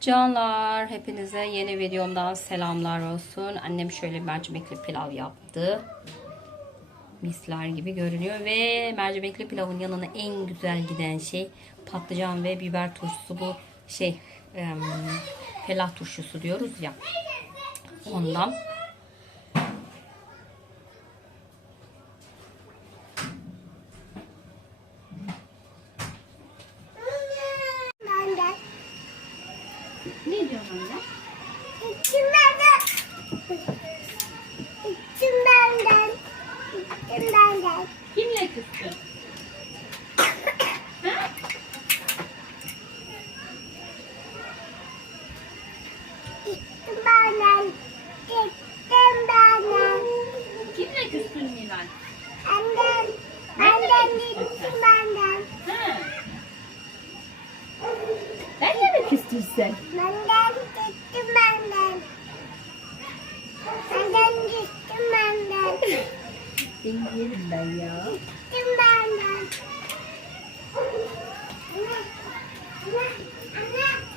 Canlar hepinize yeni videomdan selamlar olsun. Annem şöyle mercimekli pilav yaptı. Misler gibi görünüyor ve mercimekli pilavın yanına en güzel giden şey patlıcan ve biber turşusu bu şey em, pelah turşusu diyoruz ya. Ondan. Benden. Ne diyorsun anne? İçim benden. İçim benden. İçim benden. Kimle küstün? İçim benden. İçim benden. Kimle küstün Nilay? Benden. Benden içim benden. Benle mi küstün sen? Benden içim benden. Benden içim benden. Seni yerim ben ya. İçim benden. Anne. Anne. Anne.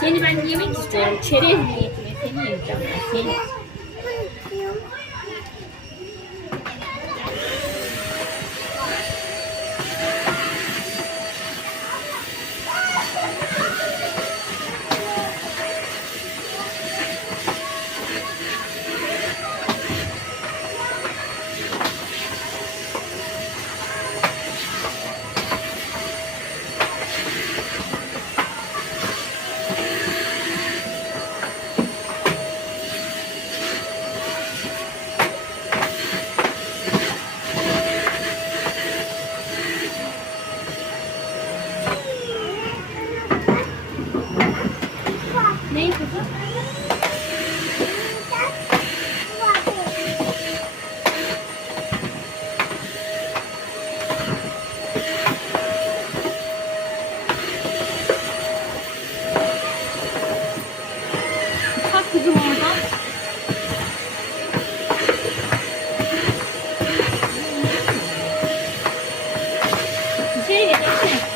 Seni ben yemek istiyorum. Çerez niyetine seni yiyeceğim ben. Seni. Ne kızım? Kalk kızım oradan. İçeri geç içeri.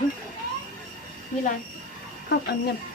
Dur kızım. Nilay. Kalk annem. Anne.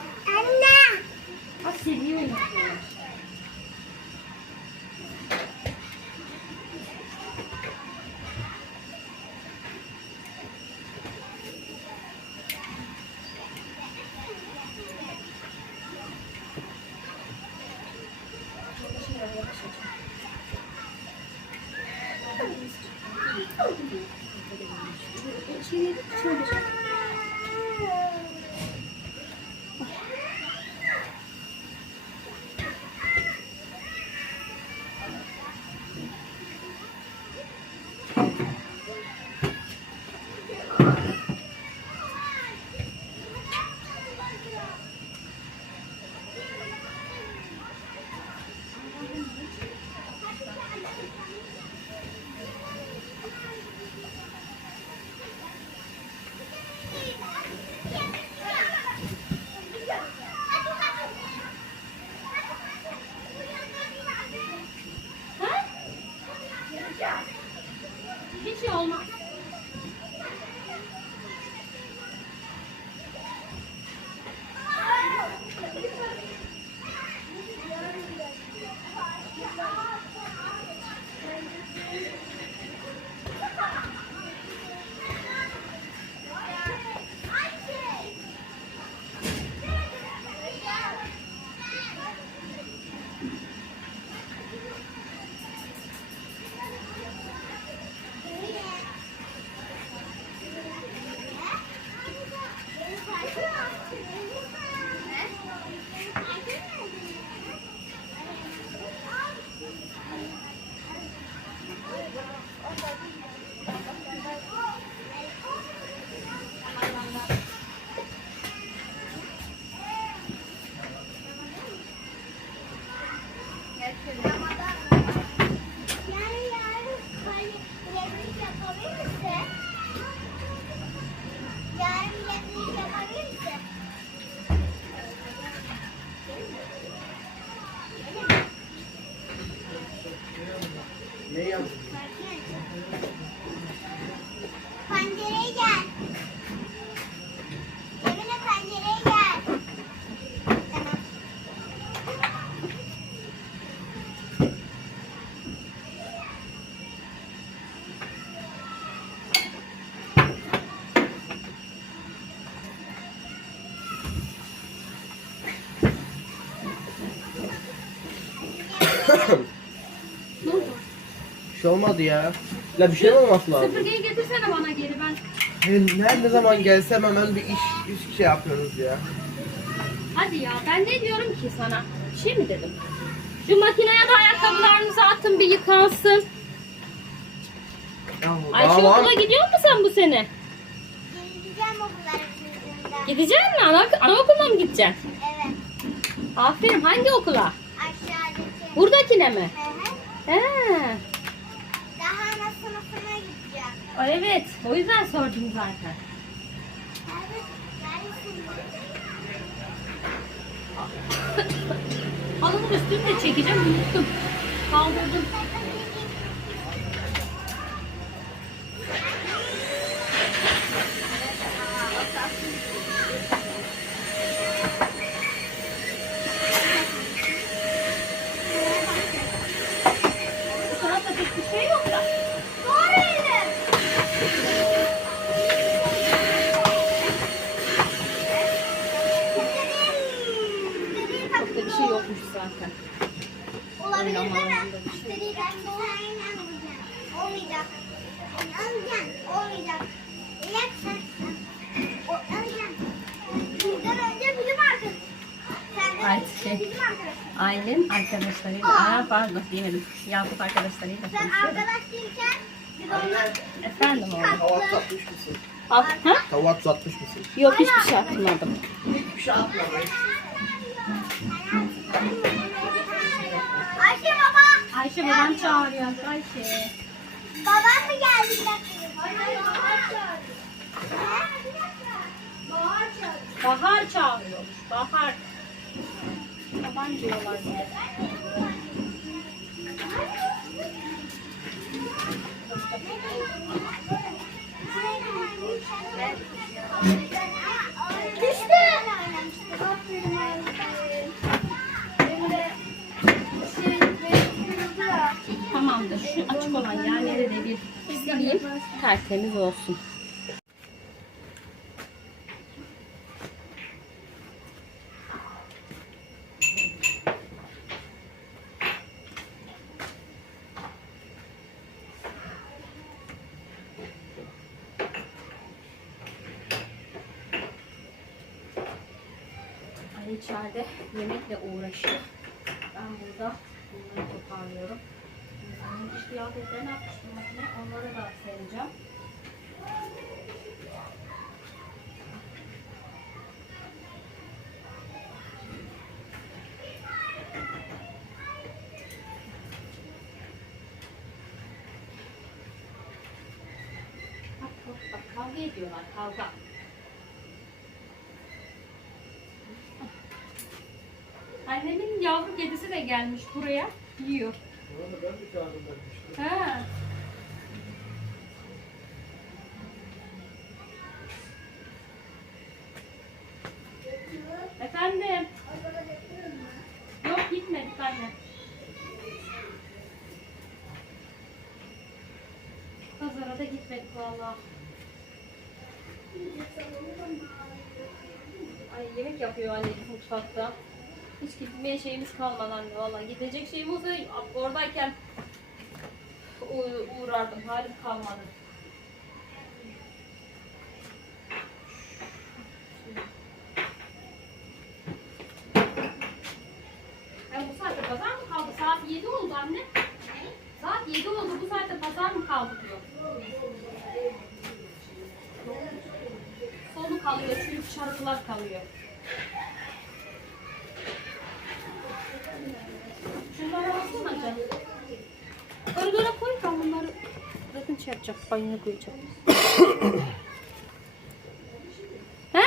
Şey olmadı ya. La bir şey olmaması lazım. Süpürgeyi getirsene bana geri ben. Her ne zaman gelsem hemen bir iş, iş şey yapıyoruz ya. Hadi ya ben ne diyorum ki sana? Bir şey mi dedim? Şu makineye de ayakkabılarınızı atın bir yıkansın. Yahu Ayşe daha var. okula gidiyor mu sen bu sene? Gideceğim okulların yüzünden. Gidecek misin? Ana, anaokuluna mı gideceksin? Evet. Aferin hangi okula? Aşağıdaki. Buradakine mi? Hı hı. He. Evet o yüzden sordum zaten. Halının üstünü de çekeceğim unuttum. Kaldırdım. Bu tarafta pek bir şey yok da. Doğru elim. İstediğin Çok da bir şey yokmuş zaten. Olabilir değil mi? Oynamalarında bir şey. İstediğin renk olmayacak. Alacaksın. Olmayacak. Yapacaksın. O- Alacaksın. Bizden önce bizim arkadaş. Senden Ay, önce şey. bizim arkadaş. Aylin arkadaşlarıyla, aa pardon diyemedim. Yakup arkadaşlarıyla Sen konuşuyor. arkadaş değilken biz ondan Efendim oğlum. Tava atmış mısın? Ha? Tava atmış mısın? Yok hiçbir şey atmadım. Bir şey atmamış. Ayşe baba. Ayşe babam çağırıyor. Ayşe. Babam mı geldi dakika? Hayır bahar çağırdı. Bahar çağırıyor. Bahar. Baban diyorlar. Tamamdır. Şu açık olan yerleri de bir sileyim. Tertemiz olsun. İçeride yemekle uğraşıyor. Ben burada bunları toparlıyorum. İş kıyafetlerini atmıştım makine. Onları da sereceğim. Bak bak bak kavga ediyorlar kavga. Annemin yavru kedisi de gelmiş buraya. Yiyor. Ha. Efendim. Yok gitmedik anne. Pazara da gitmedik valla. Ay yemek yapıyor anne mutfakta. Hiç gitmeye şeyimiz kalmadı anne valla. Gidecek şeyim olsa oradayken uğrardım. Halim kalmadı. Ya bu saatte pazar mı kaldı? Saat 7 oldu anne. Saat 7 oldu. Bu saatte pazar mı kaldı diyor. Sonu kalıyor. Çürük şarkılar kalıyor. Şunları alsana canım. Koridora koy ben bunları zaten şey yapacak. Banyoya koyacağım. ha?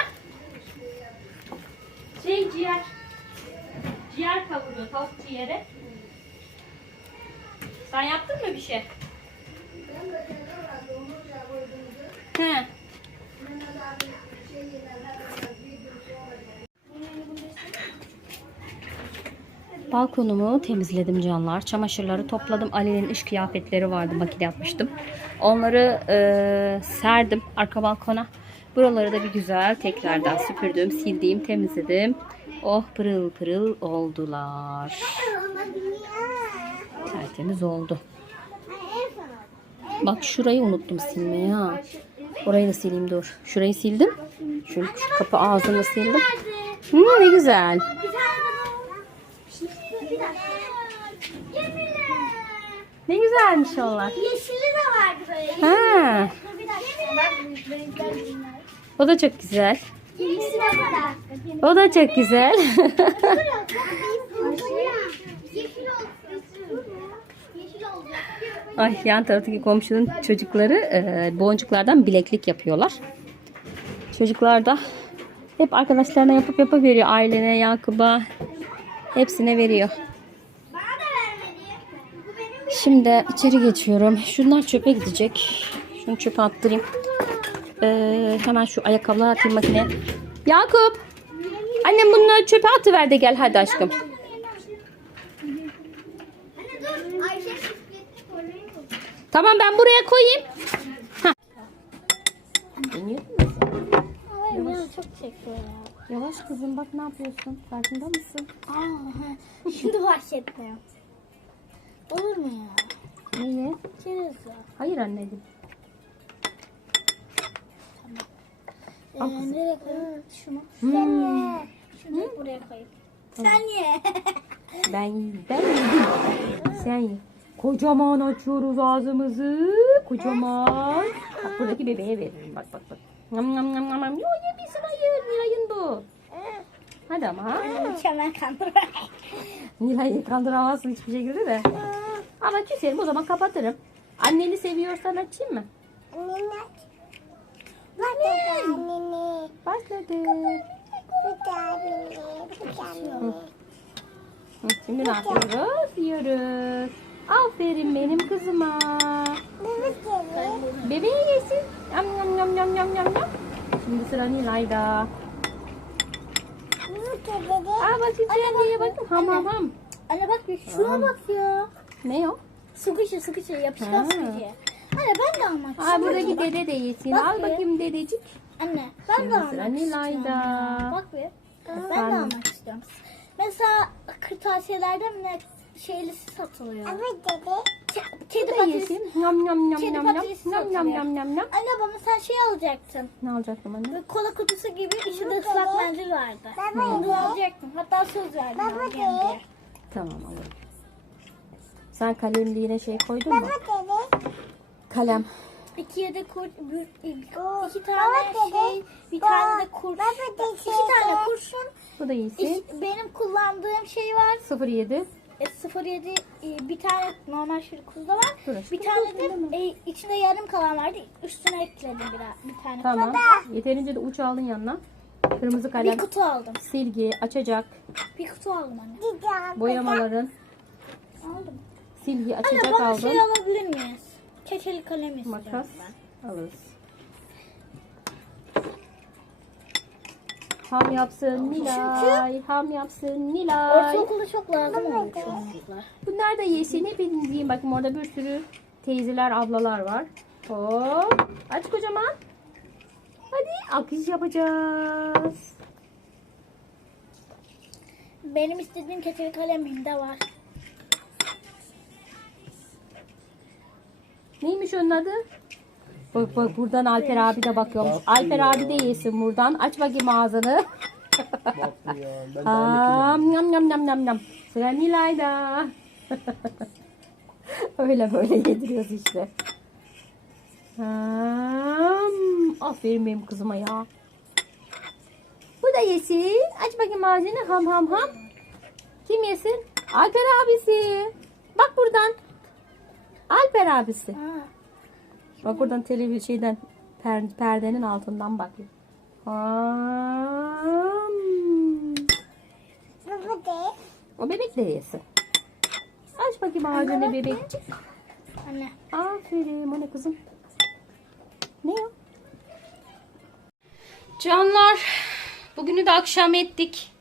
Şey ciğer. Ciğer kavuruyor. Tavuk ciğeri. Sen yaptın mı bir şey? He. Balkonumu temizledim canlar. Çamaşırları topladım. Ali'nin iş kıyafetleri vardı. Makine yapmıştım. Onları e, serdim arka balkona. Buraları da bir güzel tekrardan süpürdüm, sildim, temizledim. Oh pırıl pırıl oldular. Tertemiz oldu. Bak şurayı unuttum silmeyi ha. Orayı da sileyim dur. Şurayı sildim. Şu kapı ağzını sildim. Hı, ne güzel. Bir tane de Bir dakika. Ne güzelmiş onlar. Yeşili de vardı böyle. Ha, Dur bir dakika. Bak renkler bunlar. o da çok güzel. De. O da çok güzel. Ay yan taraftaki komşunun çocukları e, boncuklardan bileklik yapıyorlar. Çocuklar da hep arkadaşlarına yapıp yapıp veriyor. Ailene, Yakup'a hepsine veriyor. Bana da vermedi. Bu benim Şimdi içeri geçiyorum. Şunlar çöpe gidecek. Şunu çöpe attırayım. Ee, hemen şu ayakkabıları atayım makineye. Yakup! Annem bunları çöpe atıver de gel hadi aşkım. Anne dur. Ayşe bisikletli kolayı bul. Tamam ben buraya koyayım. Hah. Yavaş. çok çekiyor ya. Yavaş kızım bak ne yapıyorsun? Farkında mısın? Aa, şimdi bahsetme. Olur mu ya? Niye? Çerez ya. Hayır anneciğim. Ee, nereye koyayım? Şunu. Hmm. Sen ye. Şunu buraya koyayım. Sen ye. Ben ben yedim. Sen ye. Kocaman açıyoruz ağzımızı. Kocaman. Bak buradaki bebeğe veririm. Bak bak bak. Nam nam nam nam. Yo yemesin hayır. Nilay'ın bu. Hadi ama. Mükemmel kandır. Nilay'ı kandıramazsın hiçbir şekilde de. Ama küserim o zaman kapatırım. Anneni seviyorsan açayım mı? Başladı. Hı, Şimdi ne yapıyoruz? Yiyoruz. Aferin benim kızıma. Bebeği yesin. Yam yam yam yam yam yam. Şimdi sıra Nilay'da. Aa bak diye bakın. Ham ham ham. Anne bak şuna bak ya. Ne o? Sıkışı sıkışı yapışkan Ha. sıkıcı. Anne ben de almak Aa istiyorum. buradaki dede de yesin. Bak Al bir. bakayım dedecik. Anne ben Şimdi de almak sıra istiyorum. Nilay'da. ya. Bak bir. Ben de Efendim? almak istiyorum. Mesela kırtasiyelerde mi şeylisi satılıyor. Ke- Kedi Bu da patatesi. yesin. Yam yam yam Kedi yam yam. patatesi yam satılıyor. yam yam yam. Anne bana sen şey alacaktın. Ne alacaktım anne? Böyle kola kutusu gibi içinde ıslak mendil vardı. Onu alacaktım. Hatta söz verdim alacağım diye. Tamam alırım. Sen kalemliğine şey koydun mu? Kalem. İki yedek kur, bir- iki tane şey, bir tane de kurşun. İki tane kurşun. Bu da iyisin. İki- benim kullandığım şey var. 07. E, 07 e, bir tane normal şirkuzda var. Dur Bir tane de e, içinde yarım kalan vardı. Üstüne ekledim bir, bir tane. Tamam. Yeterince de uç aldın yanına. Kırmızı Bir kalem, kutu aldım. silgi, açacak, Bir kutu aldım anne. boyamaların, Aldım. Silgi, Anne açacak bana aldın. şey alabilir miyiz? Keçeli kalem istiyorum Makas ben. alırız. Ham yapsın Nilay, ham yapsın Nilay. Ortaokulda çok lazım oluyor çoğunlukla. Bunlar da yesin. Hepiniz yiyin. Bakın orada bir sürü teyzeler, ablalar var. Hop. Aç kocaman. Hadi alkış yapacağız. Benim istediğim keçeli kalemim de var. Neymiş onun adı? Bak bak buradan Alper abi de bakıyormuş. Alper abi de yesin buradan. Aç bakayım ağzını. Ham yam yam yam yam yam. Sıra Nilay'da. Öyle böyle yediriyoruz işte. Ham. Aferin benim kızıma ya. Bu da yesin. Aç bakayım ağzını. Ham ham ham. Kim yesin? Alper abisi. Bak buradan. Alper abisi. Ha. Bak buradan televizyon şeyden per- perdenin altından bak. Ham. O bebek de yesin. Aç Aç bakayım ağzını bebek. Anne. Aferin. O ne kızım? Ne o? Canlar. Bugünü de akşam ettik.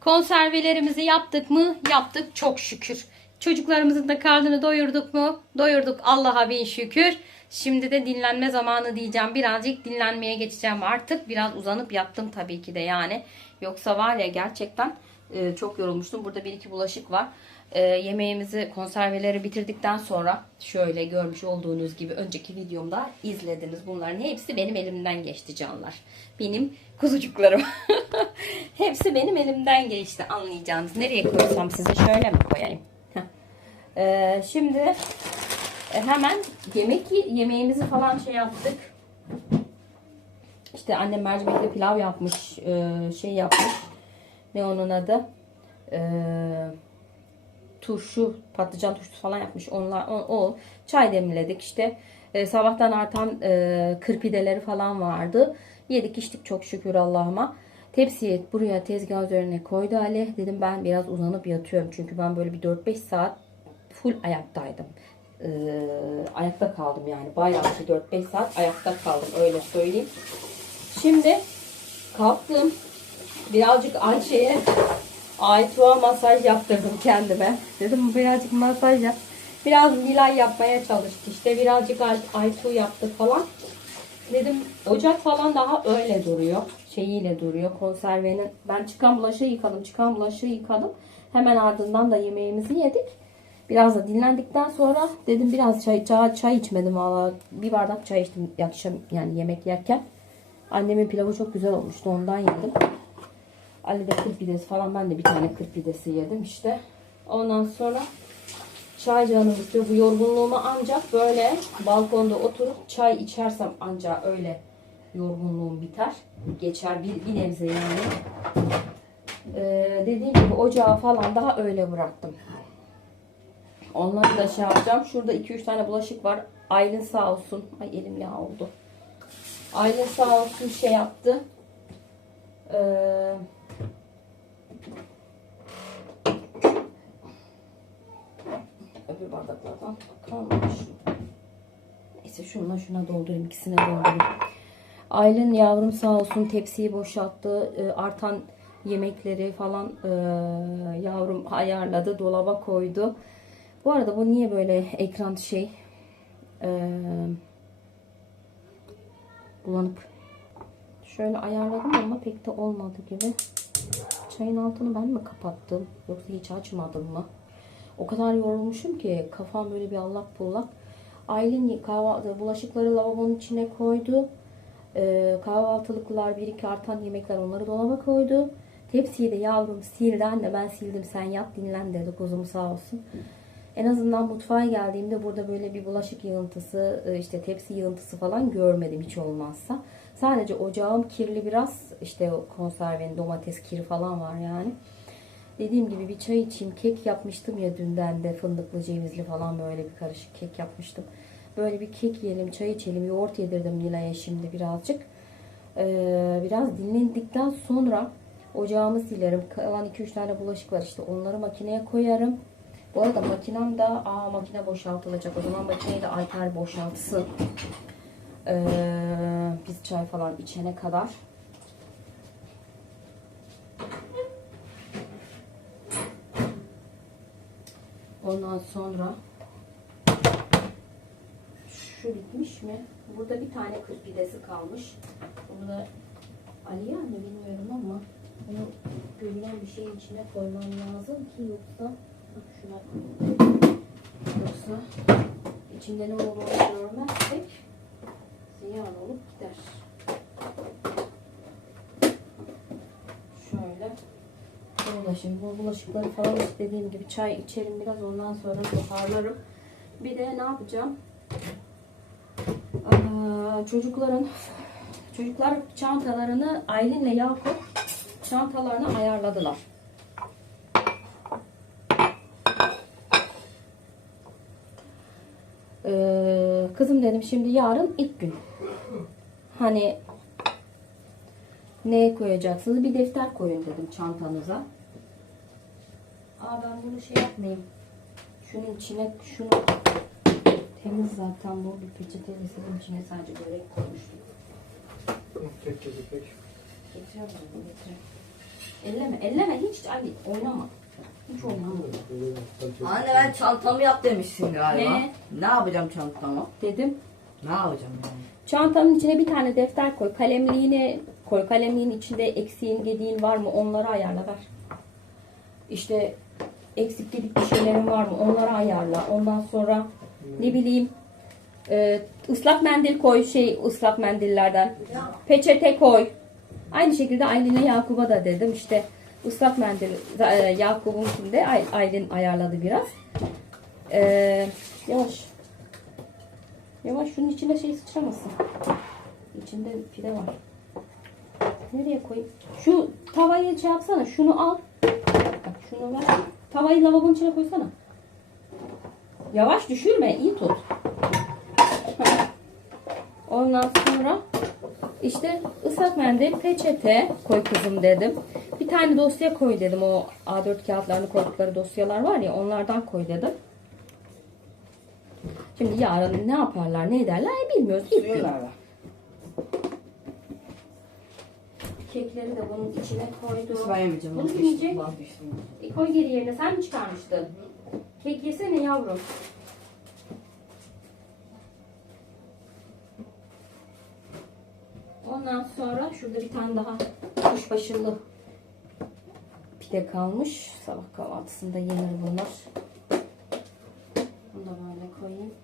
Konservelerimizi yaptık mı? Yaptık çok şükür. Çocuklarımızın da karnını doyurduk mu? Doyurduk Allah'a bin şükür. Şimdi de dinlenme zamanı diyeceğim. Birazcık dinlenmeye geçeceğim artık. Biraz uzanıp yattım tabii ki de yani. Yoksa var ya gerçekten e, çok yorulmuştum. Burada bir iki bulaşık var. E, yemeğimizi, konserveleri bitirdikten sonra şöyle görmüş olduğunuz gibi önceki videomda izlediniz. Bunların hepsi benim elimden geçti canlar. Benim kuzucuklarım. hepsi benim elimden geçti anlayacağınız. Nereye koysam size şöyle mi koyayım? Heh. E, şimdi e, hemen yemek yemeğimizi falan şey yaptık. İşte annem mercimekli pilav yapmış, e, şey yapmış. Ne onun adı? E, turşu, patlıcan turşusu falan yapmış. Onlar o, o. çay demledik işte. E, sabahtan artan e, kırpideleri falan vardı. Yedik içtik çok şükür Allah'ıma. Tepsiye buraya tezgah üzerine koydu Ali. Dedim ben biraz uzanıp yatıyorum. Çünkü ben böyle bir 4-5 saat full ayaktaydım. E, ayakta kaldım yani. Bayağı bir 4-5 saat ayakta kaldım öyle söyleyeyim. Şimdi kalktım. Birazcık Ayşe'ye Aytuğa masaj yaptırdım kendime. Dedim birazcık masaj yap. Biraz Nilay yapmaya çalıştı. İşte birazcık Ay- yaptı falan. Dedim ocak falan daha öyle duruyor. Şeyiyle duruyor konservenin. Ben çıkan bulaşığı yıkadım. Çıkan bulaşığı yıkadım. Hemen ardından da yemeğimizi yedik. Biraz da dinlendikten sonra dedim biraz çay, çay, çay içmedim valla. Bir bardak çay içtim akşam yani yemek yerken. Annemin pilavı çok güzel olmuştu ondan yedim. Ali de kır pidesi falan ben de bir tane kır pidesi yedim işte. Ondan sonra çay canım istiyor. Bu yorgunluğumu ancak böyle balkonda oturup çay içersem ancak öyle yorgunluğum biter. Geçer bir, bir nebze yani. Ee, dediğim gibi ocağı falan daha öyle bıraktım. Onları da şey yapacağım. Şurada 2-3 tane bulaşık var. Aylin sağ olsun. Ay elim yağ oldu. Aylin sağ olsun şey yaptı. Ee, öbür bardaklardan kalmamış. Neyse şununla şuna doldurayım. ikisine doldurayım. Aylin yavrum sağ olsun tepsiyi boşalttı. Ee, artan yemekleri falan e, yavrum ayarladı. Dolaba koydu. Bu arada bu niye böyle ekran şey e, bulanık. Şöyle ayarladım ama pek de olmadı gibi. Çayın altını ben mi kapattım? Yoksa hiç açmadım mı? O kadar yorulmuşum ki kafam böyle bir allak bullak. Aylin kahvaltı, bulaşıkları lavabonun içine koydu. Ee, kahvaltılıklar, bir iki artan yemekler onları dolaba koydu. Tepsiyi de yavrum sildi. Anne ben sildim sen yat dinlen dedi kuzum sağ olsun. En azından mutfağa geldiğimde burada böyle bir bulaşık yığıntısı, e, işte tepsi yığıntısı falan görmedim hiç olmazsa. Sadece ocağım kirli biraz. işte konservenin domates kiri falan var yani. Dediğim gibi bir çay içeyim. Kek yapmıştım ya dünden de fındıklı cevizli falan böyle bir karışık kek yapmıştım. Böyle bir kek yiyelim, çay içelim. Yoğurt yedirdim Nilay'a şimdi birazcık. Ee, biraz dinlendikten sonra ocağımı silerim. Kalan 2-3 tane bulaşık var işte onları makineye koyarım. Bu arada makinem de aa makine boşaltılacak. O zaman makineyi de Alper boşaltsın. Ee, biz çay falan içene kadar. Ondan sonra şu bitmiş mi? Burada bir tane kır pidesi kalmış. Bunu da Aliye anne bilmiyorum ama bunu görünen bir şeyin içine koymam lazım ki yoksa şuna yoksa içinde ne olduğunu görmezsek ziyan olup gider. Şöyle bunu şimdi bu bulaşıkları falan dediğim gibi çay içerim biraz ondan sonra toparlarım. Bir de ne yapacağım? Aa, çocukların çocuklar çantalarını Aylin'le Yakup çantalarını ayarladılar. Ee, kızım dedim şimdi yarın ilk gün. Hani ne koyacaksınız? Bir defter koyun dedim çantanıza. Aa ben bunu şey yapmayayım. Şunun içine şunu temiz zaten bu bir peçeteyle sildim içine sadece börek koymuştum. Getiriyorum getiriyorum. Elleme, elleme hiç Ali oynama. Anne ben çantamı yap demişsin galiba. Ne? Ne yapacağım çantamı? Dedim. Ne yapacağım yani? Çantanın içine bir tane defter koy. Kalemliğini koy. Kalemliğin içinde eksiğin gediğin var mı onları ayarla ver. İşte eksik gedik bir şeylerin var mı onları ayarla. Ondan sonra ne bileyim e, ıslak mendil koy şey ıslak mendillerden. Peçete koy. Aynı şekilde Aylin'e Yakup'a da dedim işte ıslak mendil e, Yakup'unkinde Ay- Aylin ayarladı biraz. E, yavaş. Yavaş şunun içine şey sıçramasın. İçinde pide var. Nereye koyayım? Şu tavayı şey yapsana. Şunu al. Bak şunu ver. Tavayı lavabonun içine koysana. Yavaş düşürme. iyi tut. Ondan sonra işte ıslak mendil, peçete koy kızım dedim. Bir tane dosya koy dedim. O A4 kağıtlarını koydukları dosyalar var ya onlardan koy dedim. Şimdi yarın ne yaparlar, ne ederler bilmiyoruz. Nerede? Kekleri de bunun içine koydum. Ben yemeyeceğim. Bunu yiyecek. E, koy geri yerine. Sen mi çıkarmıştın? Kek yesene yavrum. Ondan sonra şurada bir tane daha kuşbaşılı pide kalmış. Sabah kahvaltısında yenir bunlar. Bunu da böyle koyayım.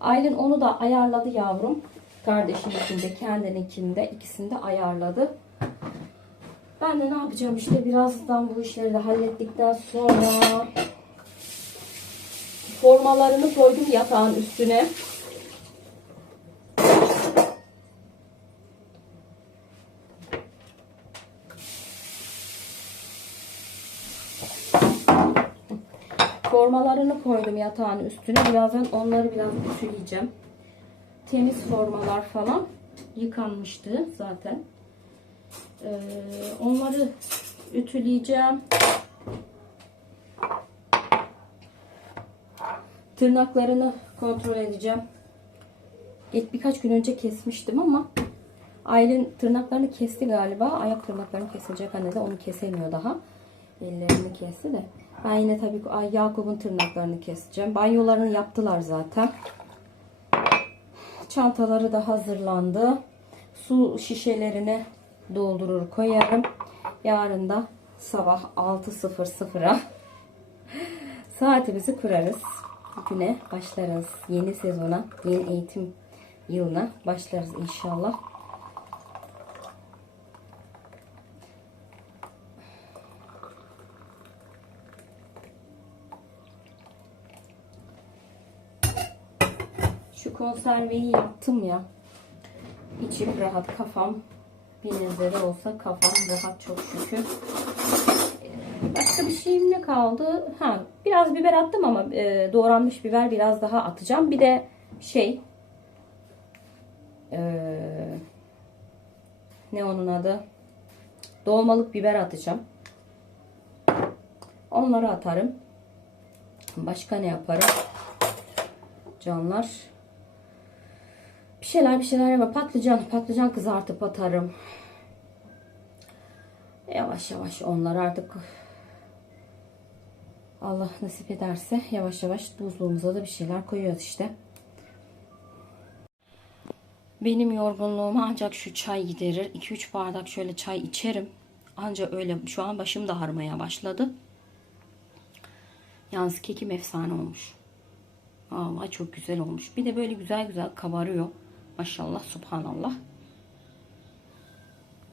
Aylin onu da ayarladı yavrum. Kardeşininkinde, kendininkinde ikisini de ayarladı. Ben de ne yapacağım işte birazdan bu işleri de hallettikten sonra formalarını koydum yatağın üstüne. Formalarını koydum yatağın üstüne. Birazdan onları biraz ütüleyeceğim. Temiz formalar falan yıkanmıştı zaten. Ee, onları ütüleyeceğim. Tırnaklarını kontrol edeceğim. İlk birkaç gün önce kesmiştim ama Aylin tırnaklarını kesti galiba. Ayak tırnaklarını kesilecek anne de onu kesemiyor daha. Ellerini kesti de. Ben yine tabii ki Yakup'un tırnaklarını keseceğim. Banyolarını yaptılar zaten. Çantaları da hazırlandı. Su şişelerini doldurur koyarım. Yarın da sabah 6.00'a saatimizi kurarız. Güne başlarız. Yeni sezona, yeni eğitim yılına başlarız inşallah. Şu konserveyi yaptım ya. İçim rahat, kafam benizleri olsa kafam rahat çok şükür. Başka bir şeyim ne kaldı? Ha, biraz biber attım ama e, doğranmış biber biraz daha atacağım. Bir de şey e, ne onun adı? Dolmalık biber atacağım. Onları atarım. Başka ne yaparım? Canlar. Bir şeyler bir şeyler yapar. Patlıcan, patlıcan kızartıp atarım. Yavaş yavaş onlar artık Allah nasip ederse yavaş yavaş buzluğumuza da bir şeyler koyuyoruz işte. Benim yorgunluğumu ancak şu çay giderir. 2-3 bardak şöyle çay içerim. Ancak öyle şu an başım da ağrımaya başladı. Yalnız kekim efsane olmuş. Vallahi çok güzel olmuş. Bir de böyle güzel güzel kabarıyor. Maşallah subhanallah.